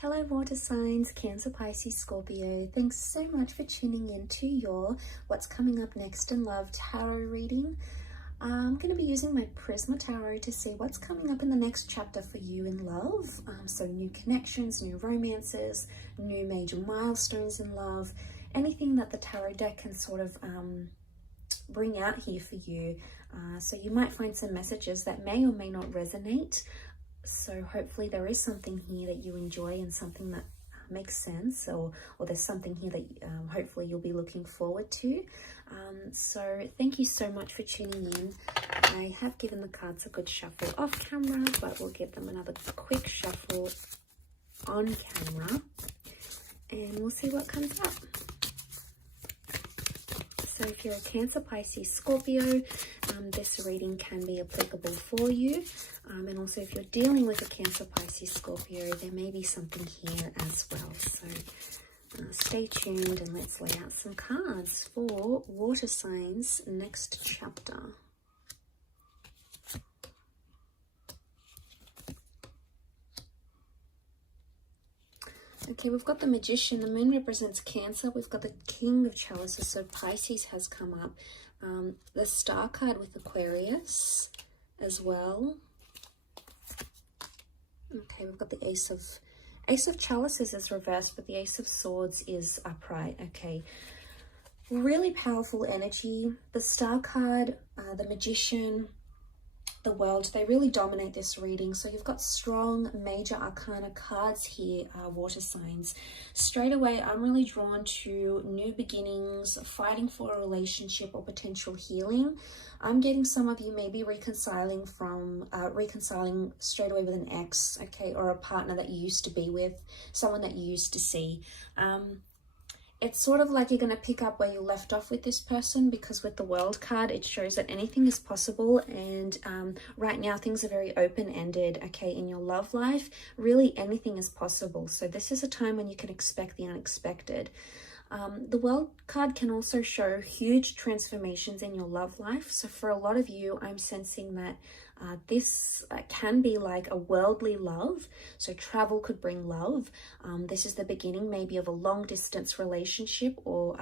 Hello water signs, Cancer, Pisces, Scorpio. Thanks so much for tuning in to your What's Coming Up Next in Love tarot reading. I'm going to be using my Prisma Tarot to see what's coming up in the next chapter for you in love. So new connections, new romances, new major milestones in love, anything that the tarot deck can sort of bring out here for you. So you might find some messages that may or may not resonate. So hopefully there is something here that you enjoy and something that makes sense, or there's something here that hopefully you'll be looking forward to. So thank you so much for tuning in. I have given the cards a good shuffle off camera, but we'll give them another quick shuffle on camera and we'll see what comes up. So if you're a Cancer, Pisces, Scorpio, this reading can be applicable for you. And also if you're dealing with a Cancer, Pisces, Scorpio, there may be something here as well. So stay tuned and let's lay out some cards for water signs next chapter. Okay, we've got the Magician. The Moon represents Cancer. We've got the King of Chalices, so Pisces has come up. The Star card with Aquarius as well. Okay, we've got the Ace of Chalices is reversed, but the Ace of Swords is upright. Okay, really powerful energy. The Star card, the Magician, the World, they really dominate this reading. So you've got strong major arcana cards here, water signs. Straight away, I'm really drawn to new beginnings, fighting for a relationship or potential healing. I'm getting some of you maybe reconciling straight away with an ex, okay, or a partner that you used to be with, someone that you used to see. It's sort of like you're going to pick up where you left off with this person, because with the World card, it shows that anything is possible. And right now, things are very open-ended, okay, in your love life. Really, anything is possible. So this is a time when you can expect the unexpected. The World card can also show huge transformations in your love life. So for a lot of you, I'm sensing that this can be like a worldly love. So travel could bring love. This is the beginning maybe of a long distance relationship, or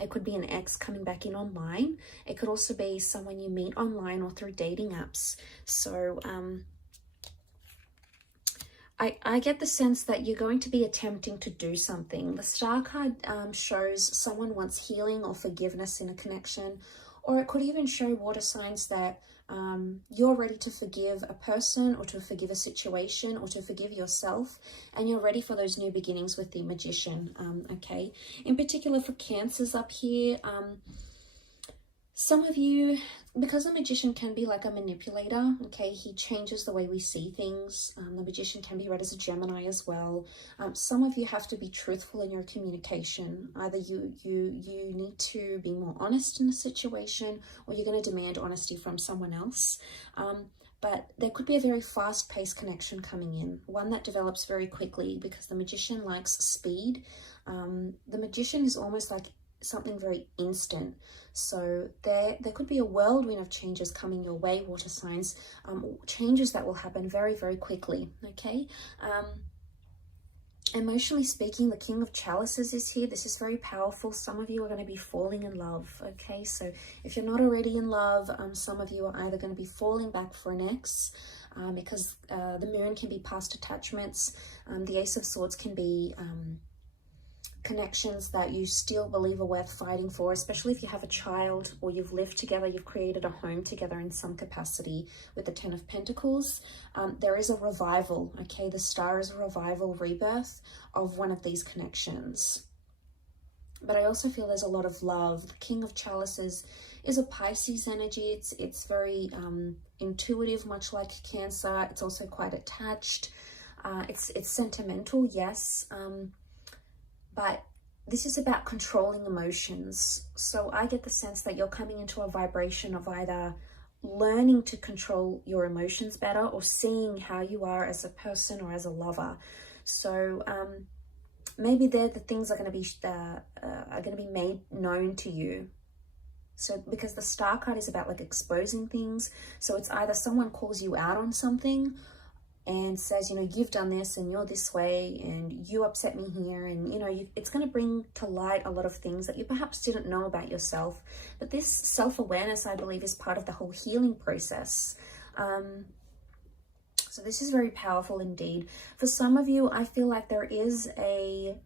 it could be an ex coming back in online. It could also be someone you meet online or through dating apps. So I get the sense that you're going to be attempting to do something. The Star card shows someone wants healing or forgiveness in a connection, or it could even show water signs that you're ready to forgive a person, or to forgive a situation, or to forgive yourself, and you're ready for those new beginnings with the Magician. Okay, in particular for Cancers up here, some of you, because the Magician can be like a manipulator, okay, he changes the way we see things. The Magician can be read as a Gemini as well. Some of you have to be truthful in your communication. Either you need to be more honest in a situation, or you're going to demand honesty from someone else. But there could be a very fast-paced connection coming in, one that develops very quickly, because the Magician likes speed. The Magician is almost like something very instant. So there could be a whirlwind of changes coming your way, water signs, changes that will happen very, very quickly, okay? Emotionally speaking, the King of Chalices is here. This is very powerful. Some of you are going to be falling in love, okay? So if you're not already in love, some of you are either going to be falling back for an ex, because the Moon can be past attachments. The Ace of Swords can be connections that you still believe are worth fighting for, especially if you have a child or you've lived together, you've created a home together in some capacity. With the Ten of Pentacles, there is a revival, okay? The Star is a revival, rebirth of one of these connections. But I also feel there's a lot of love. The King of Chalices is a Pisces energy. It's very intuitive, much like Cancer. It's also quite attached. It's sentimental, yes. But this is about controlling emotions. So I get the sense that you're coming into a vibration of either learning to control your emotions better, or seeing how you are as a person or as a lover. So maybe the things are going to be made known to you. So because the Star card is about like exposing things. So it's either someone calls you out on something, and says, you know, you've done this and you're this way and you upset me here. And, you know, it's going to bring to light a lot of things that you perhaps didn't know about yourself. But this self-awareness, I believe, is part of the whole healing process. So this is very powerful indeed. For some of you, I feel like there is a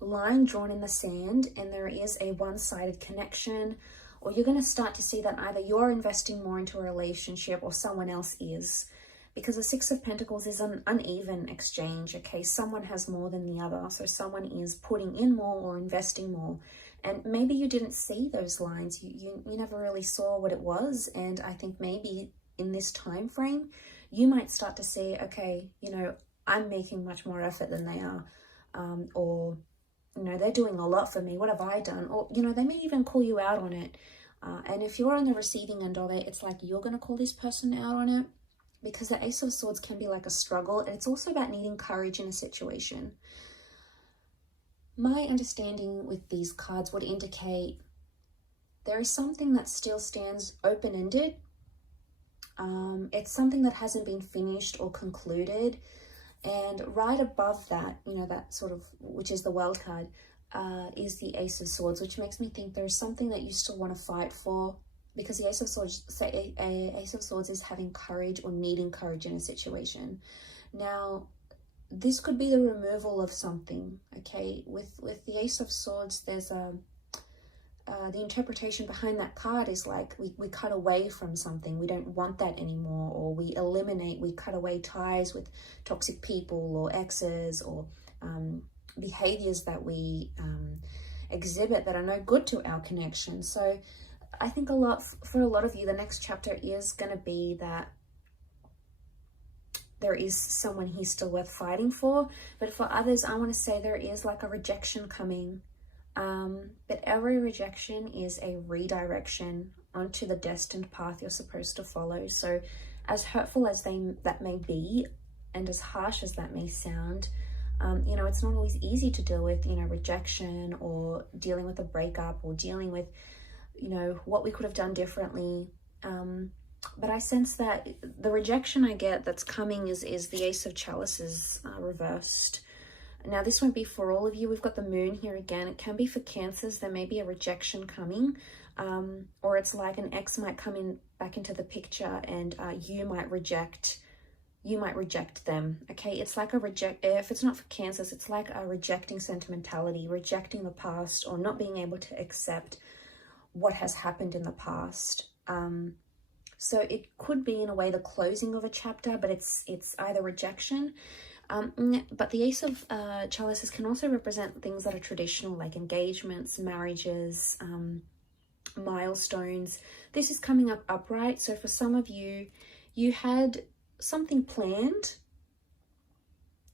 line drawn in the sand and there is a one-sided connection, or you're going to start to see that either you're investing more into a relationship or someone else is. Because the Six of Pentacles is an uneven exchange, okay? Someone has more than the other. So someone is putting in more or investing more. And maybe you didn't see those lines. You never really saw what it was. And I think maybe in this time frame, you might start to see, okay, you know, I'm making much more effort than they are. Or, you know, they're doing a lot for me. What have I done? Or, you know, they may even call you out on it. And if you're on the receiving end of it, it's like you're going to call this person out on it. Because the Ace of Swords can be like a struggle. And it's also about needing courage in a situation. My understanding with these cards would indicate there is something that still stands open-ended. It's something that hasn't been finished or concluded. And right above that, you know, that sort of, which is the World card, is the Ace of Swords, which makes me think there's something that you still want to fight for. Because the Ace of Swords, say Ace of Swords is having courage or needing courage in a situation. Now, this could be the removal of something, okay? With the Ace of Swords, there's the interpretation behind that card is like we cut away from something. We don't want that anymore, or we eliminate, we cut away ties with toxic people or exes or behaviors that we exhibit that are no good to our connection. So I think for a lot of you, the next chapter is going to be that there is someone here still worth fighting for. But for others, I want to say there is like a rejection coming. But every rejection is a redirection onto the destined path you're supposed to follow. So as hurtful as that may be, and as harsh as that may sound, you know, it's not always easy to deal with, you know, rejection or dealing with a breakup or dealing with, you know, what we could have done differently. But I sense that the rejection I get that's coming is the Ace of Chalices reversed. Now, this won't be for all of you. We've got the Moon here again. It can be for Cancers. There may be a rejection coming. Or it's like an ex might come in back into the picture and you might reject them. Okay, it's like if it's not for Cancers, it's like a rejecting sentimentality, rejecting the past, or not being able to accept what has happened in the past. So it could be in a way the closing of a chapter, but it's either rejection. But the Ace of Chalices can also represent things that are traditional, like engagements, marriages, milestones. This is coming up upright. So for some of you, you had something planned.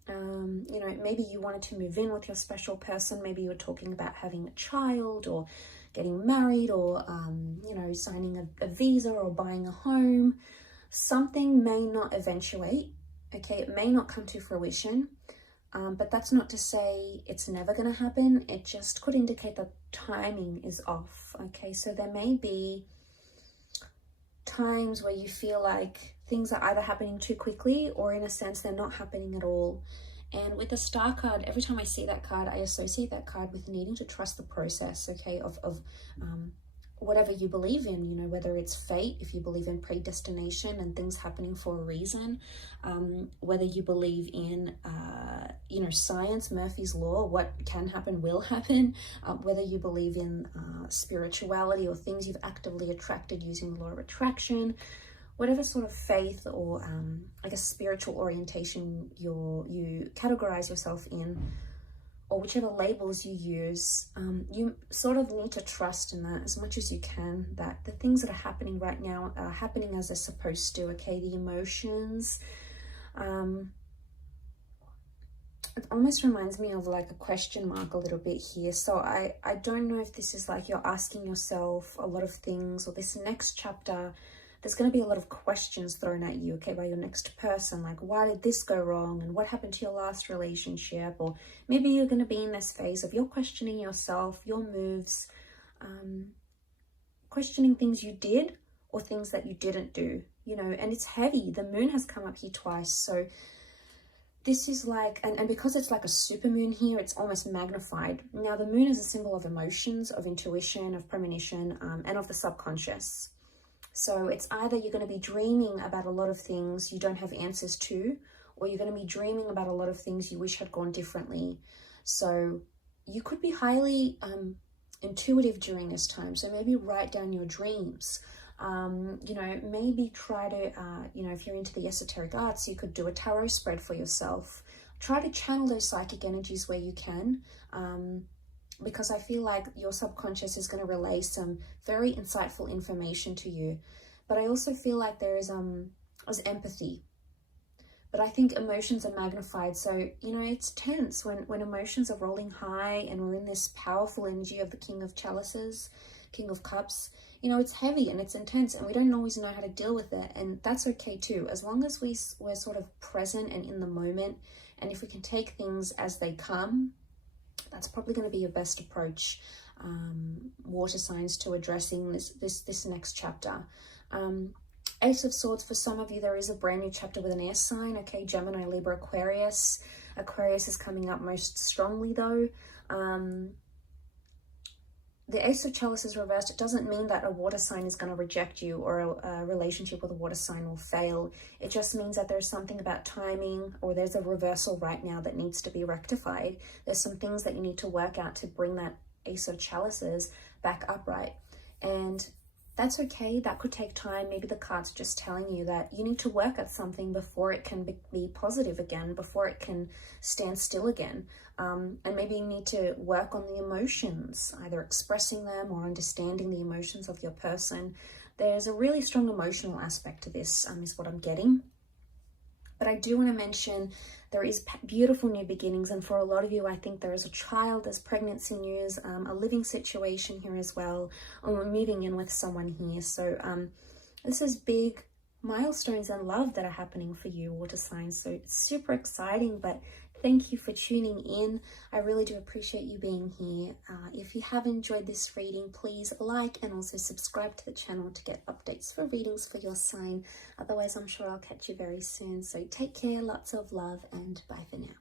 You know, maybe you wanted to move in with your special person. Maybe you were talking about having a child or getting married or, you know, signing a visa or buying a home. Something may not eventuate. Okay, it may not come to fruition, but that's not to say it's never going to happen. It just could indicate that timing is off. Okay, so there may be times where you feel like things are either happening too quickly or in a sense they're not happening at all. And with the Star card, every time I see that card, I associate that card with needing to trust the process, okay, of whatever you believe in, you know, whether it's fate, if you believe in predestination and things happening for a reason, whether you believe in, you know, science, Murphy's Law, what can happen will happen, whether you believe in spirituality or things you've actively attracted using the law of attraction, whatever sort of faith or, I guess, spiritual orientation you categorize yourself in, or whichever labels you use, you sort of need to trust in that as much as you can, that the things that are happening right now are happening as they're supposed to, okay? The emotions, it almost reminds me of like a question mark a little bit here. So I don't know if this is like you're asking yourself a lot of things, or this next chapter, there's going to be a lot of questions thrown at you, okay, by your next person. Like, why did this go wrong? And what happened to your last relationship? Or maybe you're going to be in this phase of you're questioning yourself, your moves, questioning things you did or things that you didn't do, you know, and it's heavy. The Moon has come up here twice. So this is like, and because it's like a super moon here, it's almost magnified. Now, the moon is a symbol of emotions, of intuition, of premonition, and of the subconscious. So it's either you're going to be dreaming about a lot of things you don't have answers to, or you're going to be dreaming about a lot of things you wish had gone differently. So you could be highly intuitive during this time. So maybe write down your dreams. You know, maybe try to, you know, if you're into the esoteric arts, you could do a tarot spread for yourself. Try to channel those psychic energies where you can, because I feel like your subconscious is going to relay some very insightful information to you. But I also feel like there is empathy. But I think emotions are magnified. So, you know, it's tense when emotions are rolling high and we're in this powerful energy of the King of Chalices, King of Cups. You know, it's heavy and it's intense and we don't always know how to deal with it. And that's okay too, as long as we're sort of present and in the moment. And if we can take things as they come, that's probably going to be your best approach, water signs, to addressing this next chapter. Ace of Swords, for some of you, there is a brand new chapter with an air sign. Okay, Gemini, Libra, Aquarius. Aquarius is coming up most strongly though. The Ace of Chalices reversed, it doesn't mean that a water sign is going to reject you or a relationship with a water sign will fail. It just means that there's something about timing, or there's a reversal right now that needs to be rectified. There's some things that you need to work out to bring that Ace of Chalices back upright. And that's okay. That could take time. Maybe the card's just telling you that you need to work at something before it can be positive again, before it can stand still again. And maybe you need to work on the emotions, either expressing them or understanding the emotions of your person. There's a really strong emotional aspect to this, is what I'm getting. But I do want to mention there is beautiful new beginnings. And for a lot of you, I think there is a child, there's pregnancy news, a living situation here as well. Or we're moving in with someone here. So this is big milestones in love that are happening for you, water signs. So it's super exciting, but thank you for tuning in. I really do appreciate you being here. If you have enjoyed this reading, please like and also subscribe to the channel to get updates for readings for your sign. Otherwise, I'm sure I'll catch you very soon. So take care, lots of love, and bye for now.